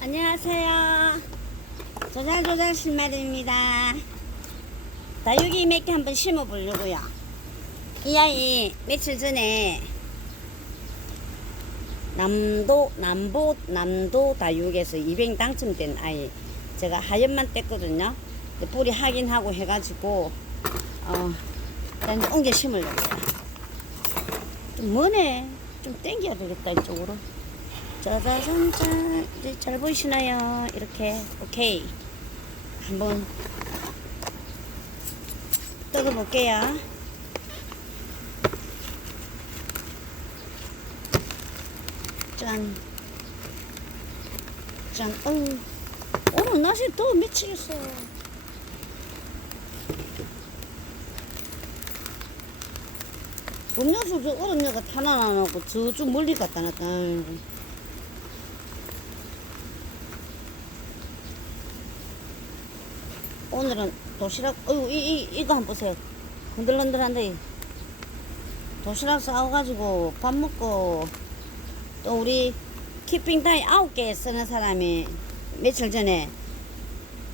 안녕하세요. 조잘조잘 신마들입니다. 다육이 몇 개 한번 심어 보려고요. 이 아이 며칠 전에 남도, 남보, 남도 다육에서 200 당첨된 아이 제가 하얀만 뗐거든요. 뿌리 확인하고 해가지고 어, 일단 옮겨 심으려고요. 좀 머네. 좀 땡겨야 되겠다 이쪽으로. 짜자잔짠 이제 잘 보이시나요? 이렇게 오케이 한번 뜯어볼게요. 짠. 짠. 어우, 오늘 날씨 더 미치겠어. 음료수 저 얼음료가 하나 나놓고 저쪽 멀리 갖다 놨다. 아이고. 오늘은 도시락, 어이구, 이, 이, 이거 한번 보세요. 흔들흔들한데. 도시락 싸워가지고 밥 먹고 또 우리 키핑 타이 아홉 개 쓰는 사람이 며칠 전에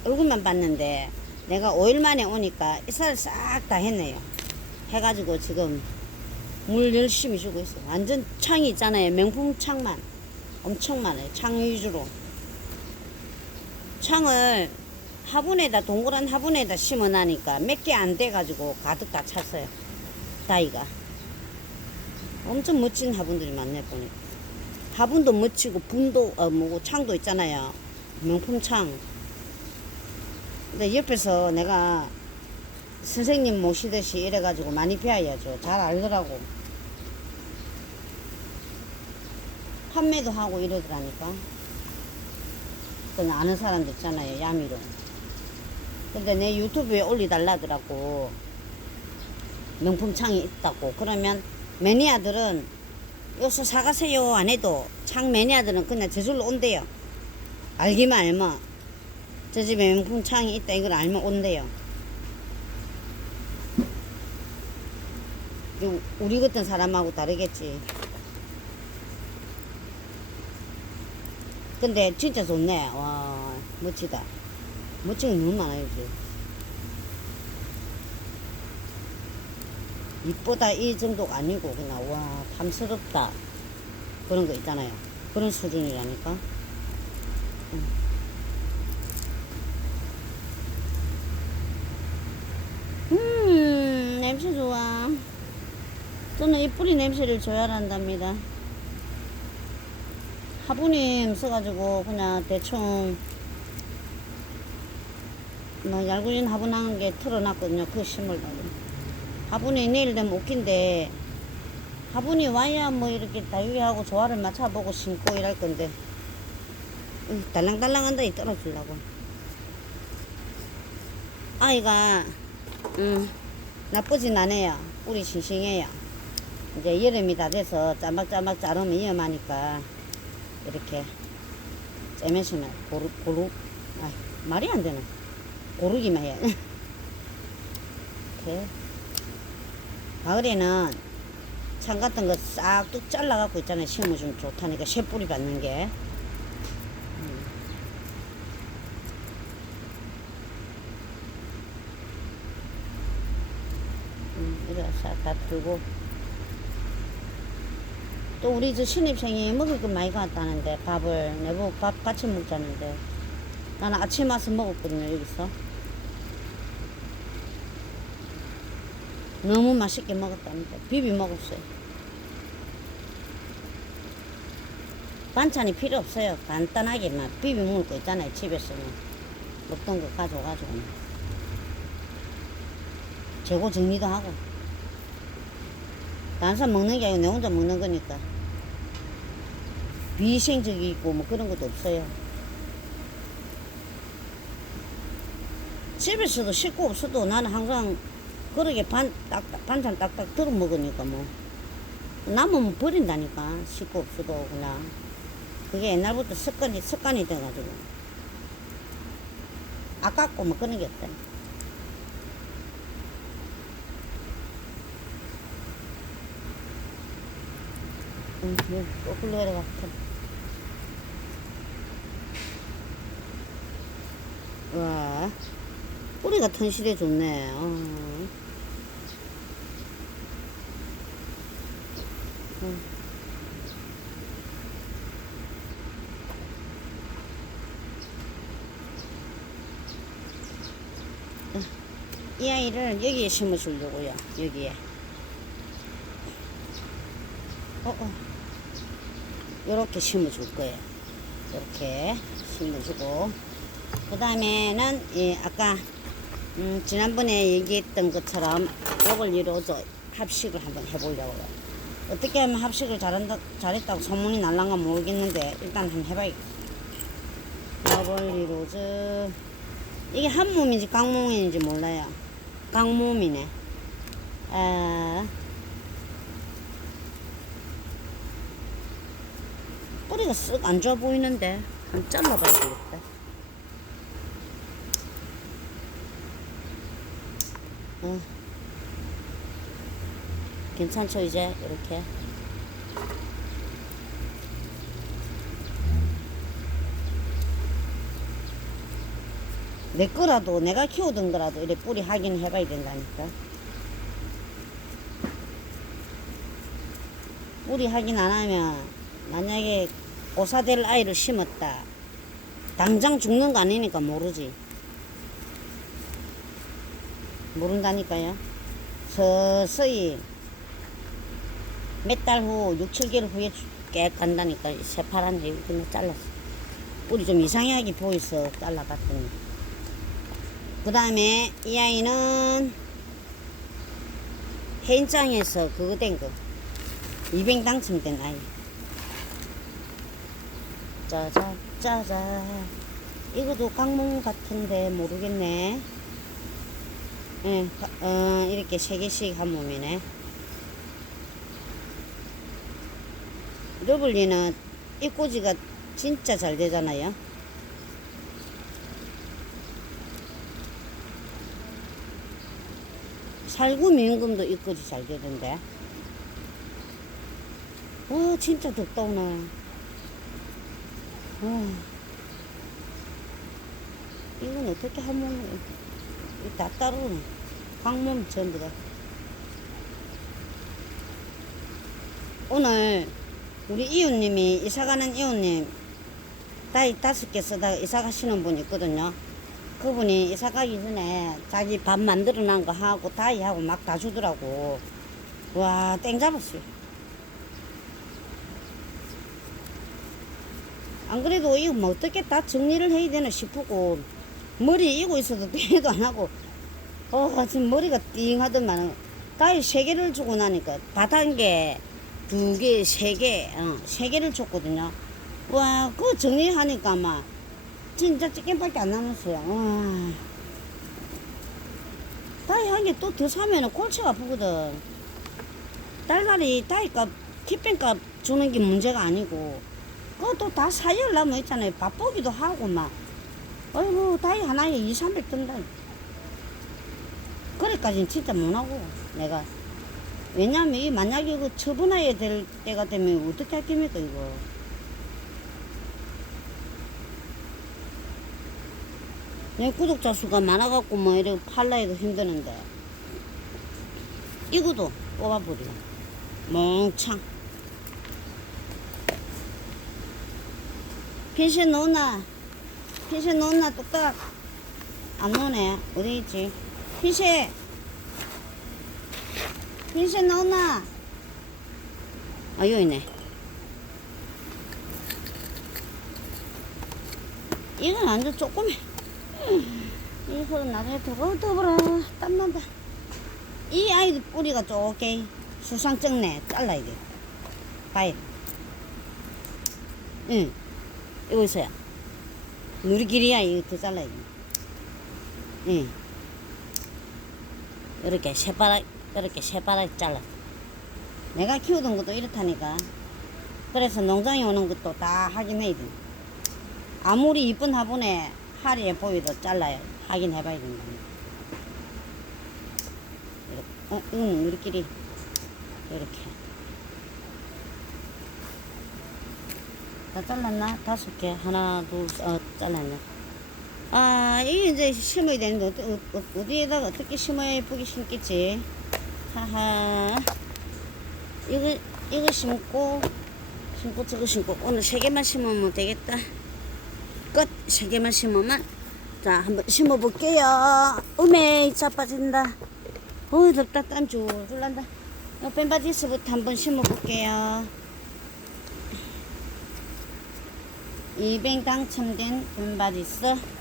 얼굴만 봤는데 내가 5일 만에 오니까 이사를 싹 다 했네요. 해가지고 지금 물 열심히 주고 있어. 완전 창이 있잖아요. 명품 창만. 엄청 많아요. 창 위주로. 창을 화분에다 동그란 화분에다 심어놔니까 몇 개 안 돼가지고 가득 다 찼어요. 다이가. 엄청 멋진 화분들이 많네 보니까. 화분도 멋지고 분도 어 뭐고 창도 있잖아요. 명품 창. 근데 옆에서 내가 선생님 모시듯이 이래가지고 많이 배워야죠. 잘 알더라고. 판매도 하고 이러더라니까. 그냥 아는 사람들 있잖아요. 야미로. 근데 내 유튜브에 올리달라더라고. 명품 창이 있다고. 그러면 매니아들은 여기서 사가세요 안 해도 창 매니아들은 그냥 저절로 온대요. 알기만 알면 저 집에 명품 창이 있다 이걸 알면 온대요. 요- 우리 같은 사람하고 다르겠지. 근데 진짜 좋네. 와 멋지다. 거 너무 많아요 지금. 이쁘다 이 정도가 아니고 그냥 와 탐스럽다 그런 거 있잖아요. 그런 수준이라니까. 음. 음 냄새 좋아. 저는 이 뿌리 냄새를 조열한답니다. 화분임 써가지고 그냥 대충 뭐 얄구진 화분 한개 틀어놨거든요. 그 심으려고. 화분이 내일 되면 웃긴데 화분이 와야 뭐 이렇게 다육이하고 조화를 맞춰보고 심고 이럴 건데 으, 달랑달랑 한다 이 떨어지려고 아이가 음, 나쁘진 않아요 뿌리 싱싱해요 이제 여름이 다 돼서 짜막짜막 자르면 위험하니까 이렇게 째면시면 고루 고루 아 말이 안 되네 고르기만 해 이렇게 가을에는 창 같은 거싹뚝 잘라갖고 있잖아요. 심어주면 좋다니까 쇠뿌리 받는 게. 음. 음, 이래 싹다 들고. 또 우리 저 신입생이 먹을 거 많이 갖다는데 밥을 내보고 밥 같이 먹자는데 나는 아침 와서 먹었거든요 여기서 너무 맛있게 먹었답니다. 비비 먹었어요. 반찬이 필요 없어요. 간단하게만 비비 먹을 거 있잖아요. 집에서는 먹던 거 가져가지고 재고 정리도 하고 사람 먹는 게 아니고 내 혼자 먹는 거니까 비위생적이고 뭐 그런 것도 없어요. 집에서도 식구 없어도 나는 항상 그러게 반, 딱, 반찬 딱딱 들어 먹으니까 뭐. 남으면 버린다니까. 식구 없어도 그냥. 그게 옛날부터 습관이, 습관이 돼가지고. 아깝고 뭐 그런 게 없다. 응, 여기 꼭 흘러가려 같아. 와, 뿌리가 튼실해 좋네. 어. 음. 이 아이를 여기에 심어 주려고요. 여기에. 어, 어. 요렇게 심어 줄 거예요. 이렇게 심어 주고. 그 다음에는, 예, 아까, 음, 지난번에 얘기했던 것처럼 요걸 이루어져 합식을 한번 해보려고요. 어떻게 하면 합식을 잘한다, 잘했다고 소문이 날란가 모르겠는데, 일단 한번 해봐야겠다. 요걸 이루어져. 이게 한 몸인지 강몸인지 몰라요. 강몸이네. 아, 뿌리가 쓱 안 좋아 보이는데 한번 잘라봐야 되겠다. 어. 괜찮죠 이제 이렇게. 내 거라도 내가 키우던 거라도 이래 뿌리 확인 해 봐야 된다니까. 뿌리 확인 안 하면 만약에 오사될 아이를 심었다. 당장 죽는 거 아니니까 모르지. 모른다니까요. 서서히 몇 달 후, 6, 7개월 후에 깨 간다니까 새파란데 이거 그냥 잘랐어. 뿌리 좀 이상하게 보여서 잘라봤더니. 그 다음에 이 아이는 해인장에서 그거 된 거. 200 당첨된 아이. 짜자, 짜자. 이것도 강몽 같은데 모르겠네. 어, 이렇게 세 개씩 한 몸이네. 러블리는 입꼬지가 진짜 잘 되잖아요. 살구 미임금도 입꼬지 잘 되던데. 와, 진짜 덥다, 오늘. 와. 이건 어떻게 하면, 다 따르네. 강몸 전부 다. 오늘, 우리 이웃님이, 이사가는 이웃님, 다이 다섯 개 쓰다가 이사 가시는 분 있거든요. 그분이 이사 가기 전에 자기 밥 만들어 놓은 거 하고 다이하고 막 다 주더라고. 와, 땡 잡았어요. 안 그래도 이거 뭐 어떻게 다 정리를 해야 되나 싶고, 머리 이고 있어도 대도 안 하고, 어, 지금 머리가 띵 하더만, 다이 세 개를 주고 나니까, 바닥에 두 개, 세 개, 어, 세 개를 줬거든요. 와, 그거 정리하니까 막, 진짜 찌개밖에 안 남았어요. 와. 다이 한 개 또 더 사면은 골치가 아프거든. 달달이 다이값, 키pen값 주는 게 문제가 아니고, 그것도 다 사열 나면 있잖아요. 밥보기도 하고 막. 어이구, 다이 하나에 2, 300 든다. 그래까지는 진짜 못하고, 내가. 왜냐면 이 만약에 그 처분해야 될 때가 되면 어떻게 할 겁니까, 이거. 내 구독자 수가 많아갖고 뭐 이렇게 팔라 해도 힘드는데. 이거도 뽑아버려. 멍창 펜션 놓나? 펜션 놓나? 뚝딱. 안 놓네. 어디 있지? 펜션 펜션 놓나. 아 여기 있네. 이건 완전 조그매. 이거 나중에 더워라. 땀난다. 이 아이들 뿌리가 쪼개 수상쩍네. 잘라야 돼 봐요. 응. 이거 있어요. 누리끼리야 이거 더 잘라야 돼 응. 이렇게 새바닥 이렇게 새바닥 잘라 내가 키우던 것도 이렇다니까 그래서 농장에 오는 것도 다 확인해야 돼 아무리 이쁜 화분에 하리에 보여도 잘라요. 확인해봐야 된다. 이렇게. 어, 이거는 우리끼리 이렇게. 다 잘랐나? 다섯 개. 하나, 둘, 어, 잘랐네. 아, 이게 이제 심어야 되는데, 어디, 어, 어, 어디에다가 어떻게 심어야 예쁘게 심겠지? 하하. 이거, 이거 심고, 심고, 저거 심고, 오늘 세 개만 심으면 되겠다. 끝! 세 개만 심으면. 자, 한번 심어볼게요. 음에 자빠진다. 어우, 덥다. 땀 줄줄 난다. 요 벤바디스부터 한번 심어볼게요. 이뱅 당첨된 벤바디스.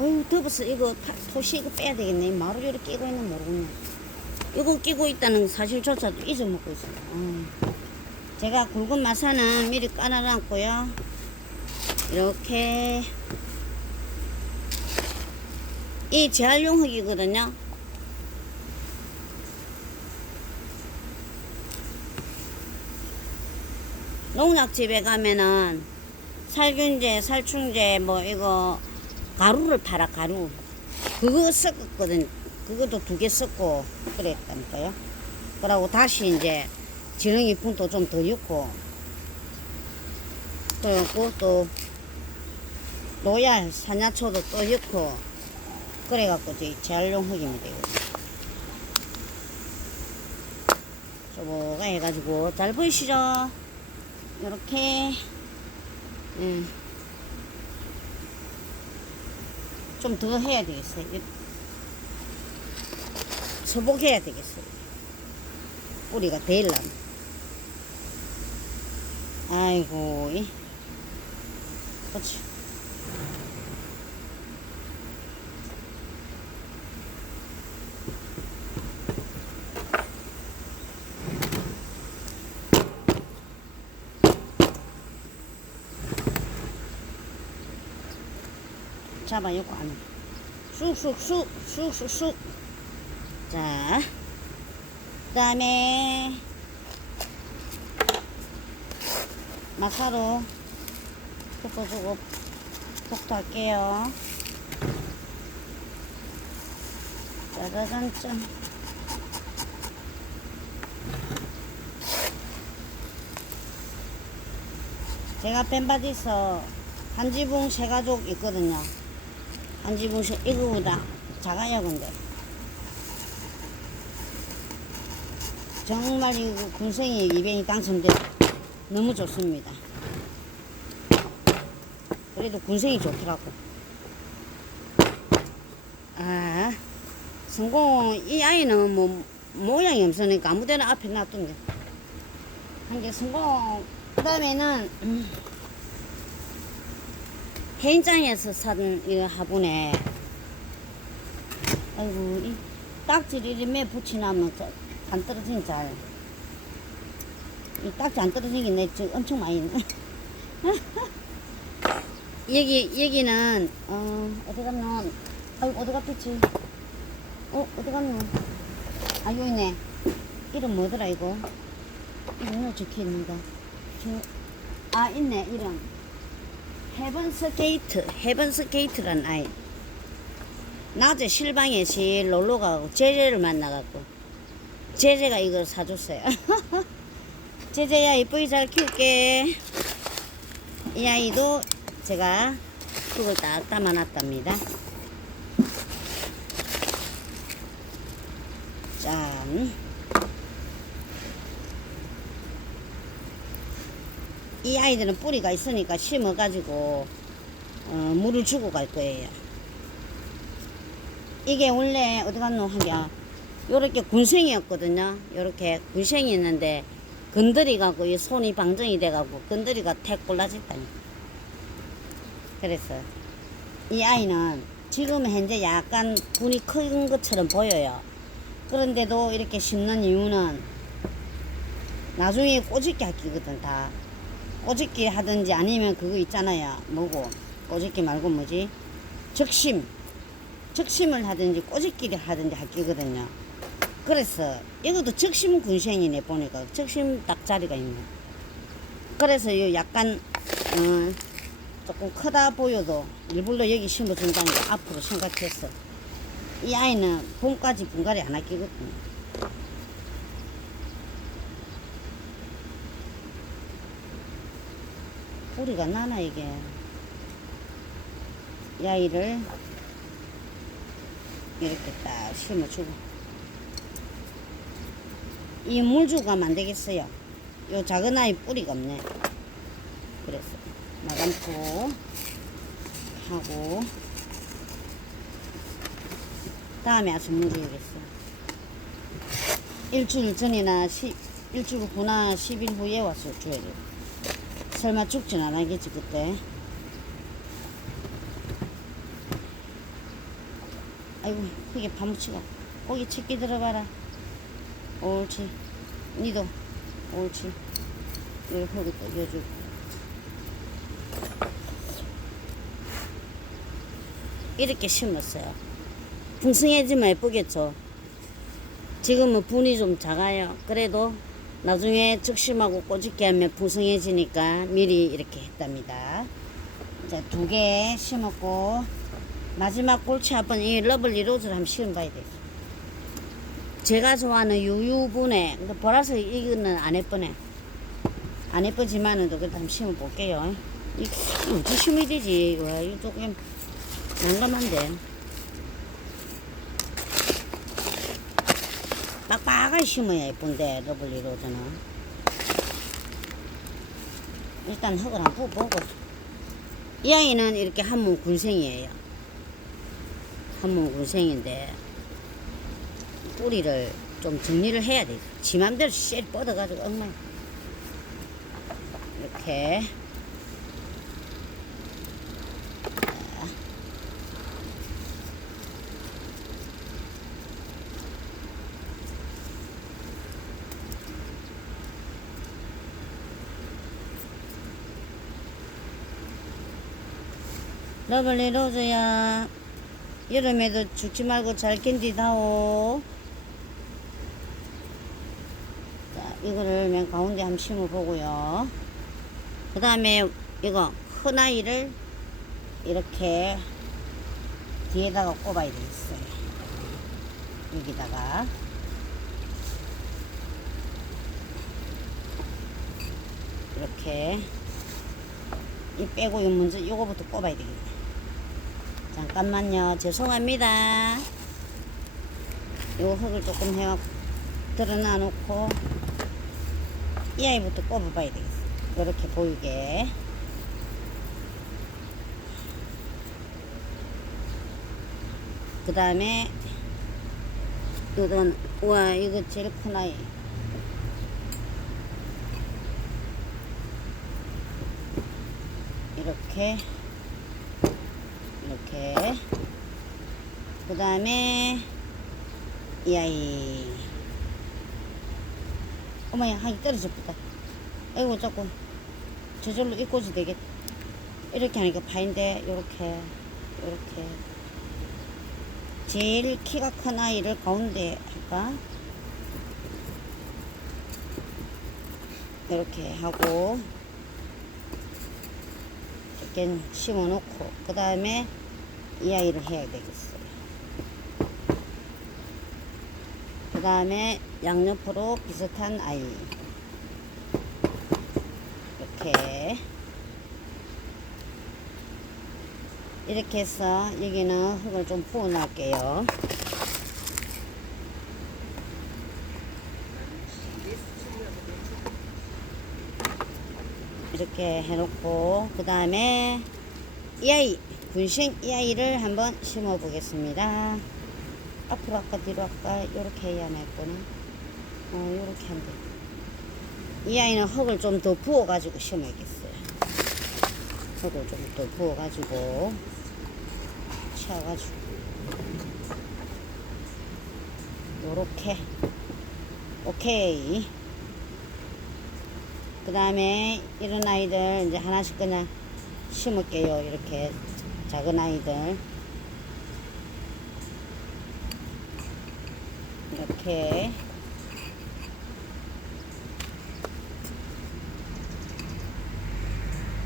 어휴, 더워서 이거 타- 토시 이거 빼야 되겠네. 마루 이렇게 끼고 있는 모르겠네. 이거 끼고 있다는 사실조차도 잊어먹고 있어요. 어휴. 제가 굵은 마사는 미리 깔아놨고요. 이렇게 이 재활용 흙이거든요. 농약집에 가면은 살균제, 살충제 뭐 이거 가루를 팔아 가루. 그거 섞었거든. 그것도 두 개 섞고 그랬다니까요. 그러고 다시 이제 지렁이 분도 좀 더 넣고 그리고 또 노얄 산야초도 또 넣고 그래갖고 이제 재활용 흙입니다 이거. 저거가 해가지고 잘 보이시죠? 이렇게 음. 좀 더 해야 되겠어요. 서복해야 되겠어요. 뿌리가 되려면. 아이고, 이. 그렇지. 잡아, 요거 안에. 쑥쑥쑥, 쑥쑥쑥. 자, 그 다음에 마사로 덮어주고 폭도할게요. 짜자잔 짠. 제가 벤바디서 한 지붕 세 가족 있거든요. 한세 이거보다 작아요 근데. 정말 이 군생이 이병이 당첨돼 너무 좋습니다. 그래도 군생이 좋더라고. 아, 성공 이 아이는 뭐 모양이 없으니까 아무데나 앞에 놔둔 게. 한게 성공 그 다음에는 음, 해인장에서 산 이 화분에 아이고 이 딱지를 이렇게 붙이나면 저- 안 떨어지니 잘. 이 딱지 안 떨어지긴 내 지금 엄청 많이. 여기, 여기는, 어, 어디 갔노? 아이고, 어디 갔겠지? 어, 어디 갔노? 아, 여기 있네. 이름 뭐더라, 이거? 이름이 적혀 있는가? 저, 아, 있네, 이름. 헤븐스 게이트, 헤븐스 게이트란 아이. 낮에 실방에 제일 놀러 가고, 제재를 만나갖고. 제재가 이걸 사줬어요. 제재야 이쁘게 잘 키울게. 이 아이도 제가 흙을 딱 담아놨답니다. 짠. 이 아이들은 뿌리가 있으니까 심어가지고 어, 물을 주고 갈 거예요. 이게 원래 어디 갔노 하냐 요렇게 군생이었거든요. 요렇게 군생이 있는데 건드리 가고 이 손이 방정이 돼 가고 건드리가 택 골라졌다니. 그래서 이 아이는 지금 현재 약간 분이 큰 것처럼 보여요. 그런데도 이렇게 심는 이유는 나중에 꼬집기 할기거든 다. 꼬집기 하든지 아니면 그거 있잖아요. 뭐고 꼬집기 말고 뭐지? 적심. 적심을 하든지 꼬집기를 하든지 할기거든요. 그래서 이것도 적심 군생이네 보니까 적심 딱 자리가 있네. 그래서 요 약간 어, 조금 크다 보여도 일부러 여기 심어준다는 거 앞으로 생각했어. 이 아이는 봄까지 분갈이 안 할기거든요. 뿌리가 나나 이게. 야이를 이렇게 딱 심어주고. 이 물주가 안 되겠어요. 요 작은 아이 뿌리가 없네. 그래서 나감고 하고 다음에 아주 물 주겠어 일주일 전이나 시, 일주일 후나 10일 후에 와서 줘야 돼 설마 죽진 않겠지 그때? 아이고 그게 파묻히가 거기 치기 들어봐라. 옳지 니도 옳지 여기 거기 또 여주고. 이렇게 심었어요. 풍성해지면 예쁘겠죠. 지금은 분이 좀 작아요. 그래도 나중에 적심하고 꼬집게 하면 풍성해지니까 미리 이렇게 했답니다 자, 두 개 심었고 마지막 골치 한번 이 러블리 로즈를 한번 심어봐야 돼. 제가 좋아하는 유유분에 보라색 이거는 안 예쁘네. 안 예쁘지만은 또 그래도 한번 심어볼게요. 이, 이거 어떻게 심어야 되지? 와, 이거 조금 난감한데. 빡빡하게 심어야 예쁜데 러블리 로즈는. 일단 흙을 한번 부어보고. 이 아이는 이렇게 한몸 군생이에요. 한몸 군생인데 뿌리를 좀 정리를 해야 돼. 지 맘대로 쎄 뻗어가지고 엉망. 이렇게. 러블리 로즈야 여름에도 죽지 말고 잘 견디다오. 자 이거를 맨 가운데 한번 심어 보고요. 그 다음에 이거 큰 아이를 이렇게 뒤에다가 꼽아야 되겠어요. 여기다가. 이렇게. 이 빼고 이 먼저 요거부터 꼽아야 되겠네. 잠깐만요. 죄송합니다. 요 흙을 조금 해갖고 드러나 놓고 이 아이부터 꼽아봐야 되겠어. 이렇게 보이게. 그 다음에 이건 우와 이거 제일 큰 아이. 이렇게 이렇게. 그 다음에 이 아이. 어머야 하기 떨어졌다. 아이고 자꾸 저절로 입고지 되겠 이렇게 하니까 파인데 요렇게 요렇게. 제일 키가 큰 아이를 가운데 할까? 이렇게 하고 이렇게 심어 놓고 그 다음에 이 아이를 해야 되겠어요 그 다음에 양옆으로 비슷한 아이. 이렇게. 이렇게 해서 여기는 흙을 좀 부어 놓을게요. 이렇게 해놓고 그 다음에 이 아이 군생 이 아이를 한번 심어 보겠습니다. 앞으로 할까 뒤로 할까 이렇게 해야 예쁘네 어 요렇게 한대. 이 아이는 흙을 좀 더 부어 가지고 심어야겠어요. 흙을 좀 더 부어 가지고 치워가지고 요렇게. 오케이. 그 다음에 이런 아이들 이제 하나씩 그냥 심을게요. 이렇게 작은 아이들. 이렇게.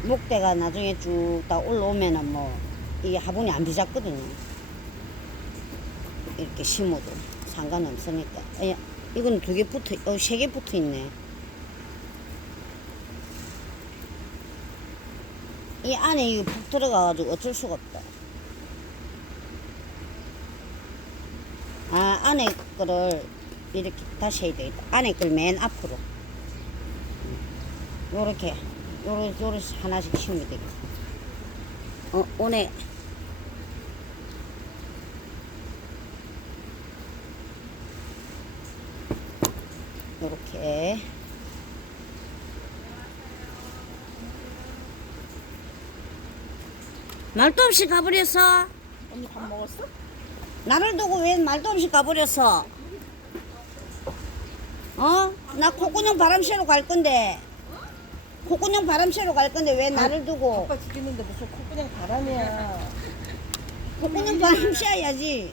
목대가 나중에 쭉 다 올라오면은 뭐 이게 화분이 안 비잡거든요. 이렇게 심어도 상관없으니까. 야, 이건 두 개 붙어, 어, 세 개 붙어 있네. 이 안에 이거 푹 들어가가지고 어쩔 수가 없다. 아, 안에 거를 이렇게 다시 해야 되겠다. 안에 걸 맨 앞으로. 요렇게, 요렇게, 요렇게 하나씩 치우면 되겠다. 어, 오늘. 요렇게. 말도 없이 가버렸어. 언니 밥 먹었어? 나를 두고 왜 말도 없이 가버렸어? 어? 나 콧구녕 바람 쐬러 갈 건데. 콧구녕 바람 쐬러 갈 건데 왜 나를 두고 아빠 죽이는데 무슨 코 그냥 바람이야. 콧구녕 바람 쐬야지.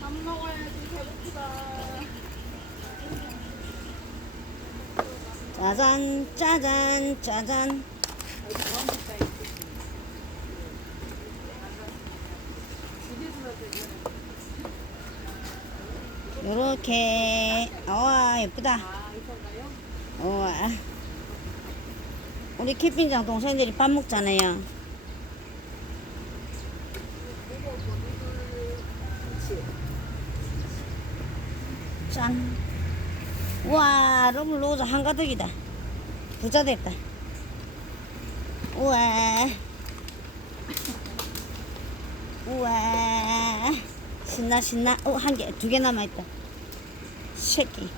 밥 먹어야지 배고프다. 짜잔, 짜잔, 짜잔. 요렇게, 와, 예쁘다. 우와. 우리 캠핑장 동생들이 밥 먹잖아요. 짠. 우와, 러블 로즈 한가득이다. 부자 됐다. 우와. 우와. 신나, 신나. 어, 한 개, 두 개 남아있다. 새끼.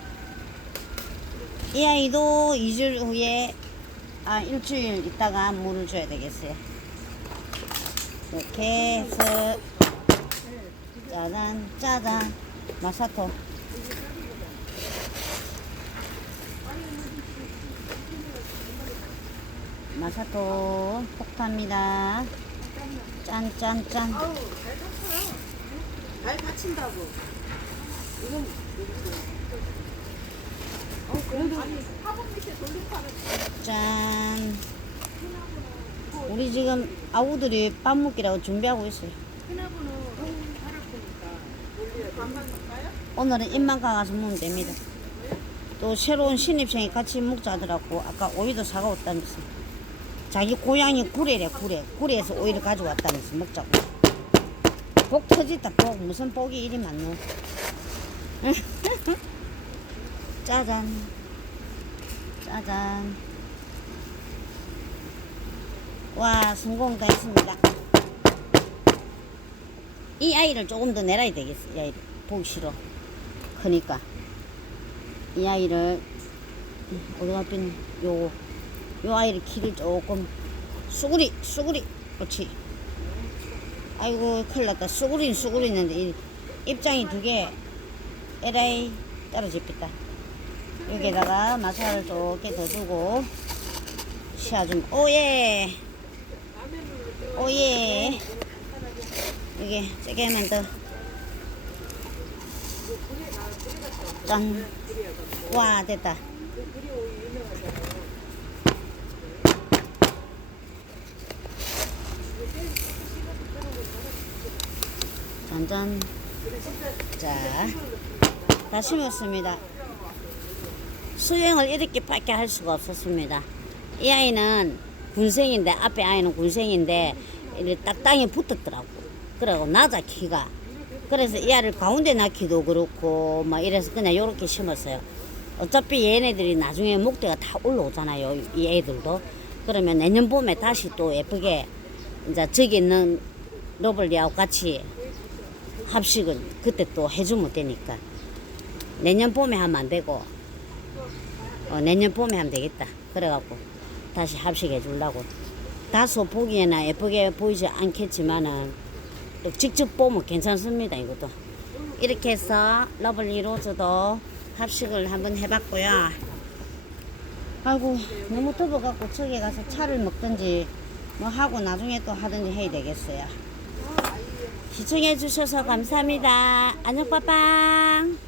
이 아이도 2주 후에, 아, 일주일 있다가 물을 줘야 되겠어요. 이렇게 해서, 짜잔, 짜잔. 마사토. 마사토 폭파입니다. 짠짠짠. 잘 다친다고. 이건 어 그래도 아니 화분 밑에 돌림판을 짠. 우리 지금 아우들이 밥 먹기라고 준비하고 있어요. 반반? 오늘은 입만 가가서 먹으면 됩니다. 또 새로운 신입생이 같이 먹자 하더라고. 아까 오이도 사가 왔다면서. 자기 고향이 구례래, 구례. 구례에서 오이를 가져왔다면서 먹자고. 복 터졌다, 복. 무슨 복이 이리 많노. 짜잔. 짜잔. 와, 성공 다 했습니다. 이 아이를 조금 더 내려야 되겠어, 이 아이를. 보기 싫어. 크니까. 이 아이를, 어디 갔더니, 요, 요 아이를 키를 조금, 수구리, 수구리, 그렇지. 아이고, 큰일 났다. 있는데, 이 입장이 두 개, 에라이, 떨어집니다. 여기다가 마사를 좋게 더 주고, 시야 좀, 오예! 오예! 여기, 세게 하면 더. 짠. 와, 됐다. 짠짠. 자, 다 심었습니다. 수영을 이렇게 밖에 할 수가 없었습니다. 이 아이는 군생인데, 앞에 아이는 군생인데, 이렇게 딱 땅에 붙었더라고. 그러고 낮아, 키가. 그래서 이 아이를 가운데 낳기도 그렇고, 막 이래서 그냥 요렇게 심었어요. 어차피 얘네들이 나중에 목대가 다 올라오잖아요. 이 애들도. 그러면 내년 봄에 다시 또 예쁘게, 이제 저기 있는 로블리하고 같이 합식을 그때 또 해주면 되니까. 내년 봄에 하면 안 되고, 어, 내년 봄에 하면 되겠다. 그래갖고 다시 합식해 주려고. 다소 보기에는 예쁘게 보이지 않겠지만은 또 직접 보면 괜찮습니다. 이것도. 이렇게 해서 러블리 로즈도 합식을 한번 해봤고요. 아이고 너무 더워갖고 저기 가서 차를 먹든지 뭐 하고 나중에 또 하든지 해야 되겠어요. 시청해 주셔서 감사합니다. 안녕 빠빵.